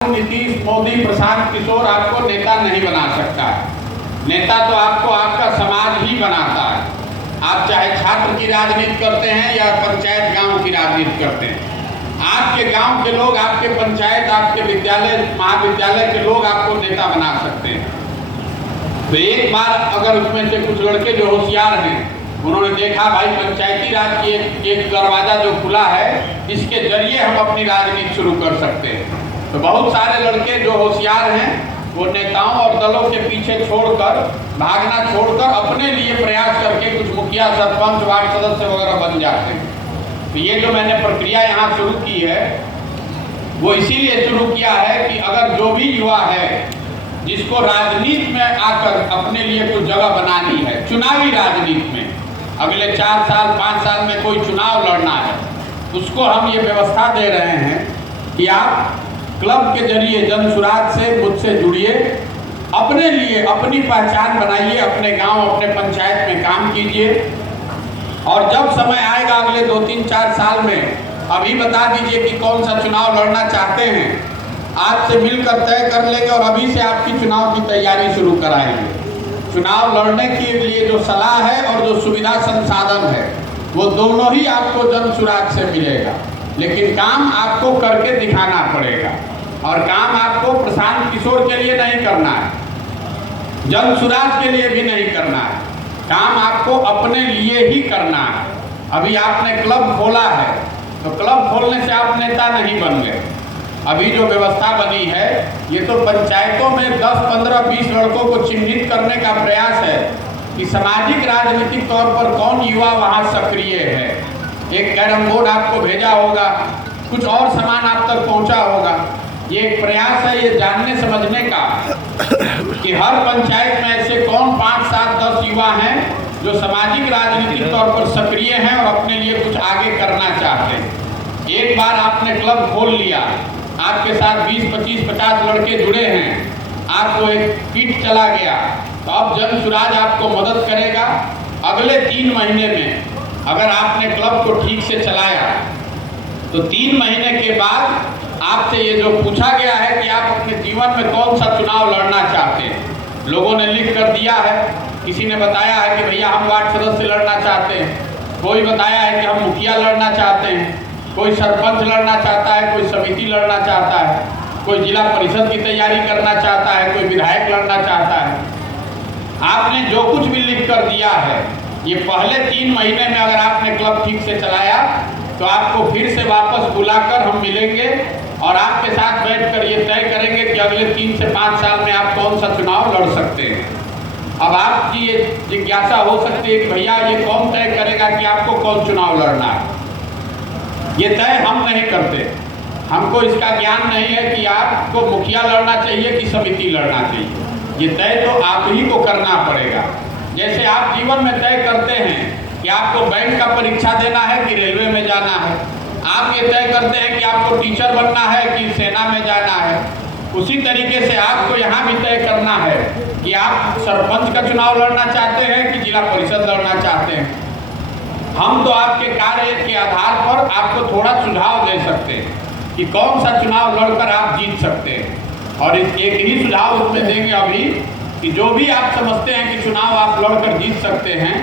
नीतीश, मोदी, प्रशांत किशोर आपको नेता नहीं बना सकता है। नेता तो आपको आपका समाज ही बनाता है। आप चाहे छात्र की राजनीति करते हैं या पंचायत गांव की राजनीति करते हैं, आपके गांव के लोग, आपके पंचायत, आपके विद्यालय, महाविद्यालय के लोग आपको नेता बना सकते हैं। तो एक बार अगर उसमें से कुछ लड़के जो होशियार हैं, उन्होंने देखा भाई पंचायती राज की एक दरवाज़ा जो खुला है, इसके जरिए हम अपनी राजनीति शुरू कर सकते हैं। तो बहुत सारे लड़के जो होशियार हैं वो नेताओं और दलों के पीछे छोड़कर, भागना छोड़कर अपने लिए प्रयास करके कुछ मुखिया, सरपंच, वार्ड सदस्य वगैरह बन जाते हैं। तो ये जो मैंने प्रक्रिया यहाँ शुरू की है वो इसीलिए शुरू किया है कि अगर जो भी युवा है जिसको राजनीति में आकर अपने लिए कुछ जगह बनानी है, चुनावी राजनीति में अगले 4 साल 5 साल में कोई चुनाव लड़ना है, उसको हम ये व्यवस्था दे रहे हैं कि आप क्लब के जरिए जनसुराज से मुझसे जुड़िए, अपने लिए अपनी पहचान बनाइए, अपने गांव, अपने पंचायत में काम कीजिए और जब समय आएगा अगले 2, 3, 4 साल में, अभी बता दीजिए कि कौन सा चुनाव लड़ना चाहते हैं, आज से मिलकर तय कर लेंगे और अभी से आपकी चुनाव की तैयारी शुरू कराएंगे। चुनाव लड़ने के लिए जो सलाह है और जो सुविधा संसाधन है वो दोनों ही आपको जनसुराज से मिलेगा, लेकिन काम आपको करके दिखाना पड़ेगा। और काम आपको प्रशांत किशोर के लिए नहीं करना है, जनसुराज के लिए भी नहीं करना है, काम आपको अपने लिए ही करना है। अभी आपने क्लब खोला है तो क्लब खोलने से आप नेता नहीं बन गए। अभी जो व्यवस्था बनी है ये तो पंचायतों में 10, 15, 20 लड़कों को चिन्हित करने का प्रयास है कि सामाजिक राजनीतिक तौर पर कौन युवा वहाँ सक्रिय है। एक कैरम बोर्ड आपको भेजा होगा, कुछ और सामान आप तक पहुंचा होगा। ये एक प्रयास है ये जानने समझने का कि हर पंचायत में ऐसे कौन 5, 7, 10 युवा हैं जो सामाजिक राजनीतिक तौर पर सक्रिय हैं और अपने लिए कुछ आगे करना चाहते हैं। एक बार आपने क्लब खोल लिया, आपके साथ 20, 25, 50 लड़के जुड़े हैं, आपको एक किट चला गया, तो अब जनसुराज आपको मदद करेगा। अगले 3 महीने में अगर आपने क्लब को ठीक से चलाया तो 3 महीने के बाद आपसे ये जो पूछा गया है कि आप अपने जीवन में कौन सा चुनाव लड़ना चाहते हैं, लोगों ने लिख कर दिया है। किसी ने बताया है कि भैया हम वार्ड सदस्य लड़ना चाहते हैं, कोई बताया है कि हम मुखिया लड़ना चाहते हैं, कोई सरपंच लड़ना चाहता है, कोई समिति लड़ना चाहता है, कोई जिला परिषद की तैयारी करना चाहता है, कोई विधायक लड़ना चाहता है। आपने जो कुछ भी लिख कर दिया है, ये पहले 3 महीने में अगर आपने क्लब ठीक से चलाया तो आपको फिर से वापस बुलाकर हम मिलेंगे और आपके साथ बैठकर ये तय करेंगे कि अगले 3 से 5 साल में आप कौन सा चुनाव लड़ सकते हैं। अब आपकी ये जिज्ञासा हो सकती है कि भैया ये कौन तय करेगा कि आपको कौन चुनाव लड़ना है। ये तय हम नहीं करते, हमको इसका ज्ञान नहीं है कि आपको मुखिया लड़ना चाहिए कि समिति लड़ना चाहिए। ये तय तो आप ही को करना पड़ेगा। जैसे आप जीवन में तय करते हैं कि आपको बैंक का परीक्षा देना है कि रेलवे में जाना है, आप ये तय करते हैं कि आपको टीचर बनना है कि सेना में जाना है, उसी तरीके से आपको यहाँ भी तय करना है कि आप सरपंच का चुनाव लड़ना चाहते हैं कि जिला परिषद लड़ना चाहते हैं। हम तो आपके कार्य के आधार पर आपको थोड़ा सुझाव दे सकते हैं कि कौन सा चुनाव लड़कर आप जीत सकते हैं। और एक ही सुझाव उसमें देंगे अभी कि जो भी आप समझते हैं कि चुनाव आप लड़कर जीत सकते हैं,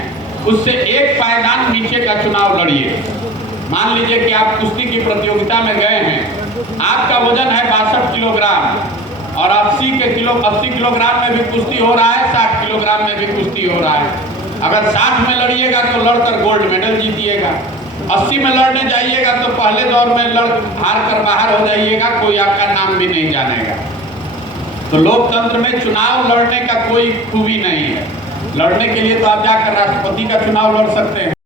उससे एक पायदान नीचे का चुनाव लड़िए। मान लीजिए कि आप कुश्ती की प्रतियोगिता में गए हैं, आपका वजन है 62 किलोग्राम और 80 किलोग्राम में भी कुश्ती हो रहा है, 60 किलोग्राम में भी कुश्ती हो रहा है। अगर 60 में लड़िएगा तो लड़कर गोल्ड मेडल जीतिएगा, 80 में लड़ने जाइएगा तो पहले दौर में हार कर बाहर हो जाइएगा, कोई आपका नाम भी नहीं जानेगा। तो लोकतंत्र में चुनाव लड़ने का कोई खूबी नहीं है। लड़ने के लिए तो आप जाकर राष्ट्रपति का चुनाव लड़ सकते हैं।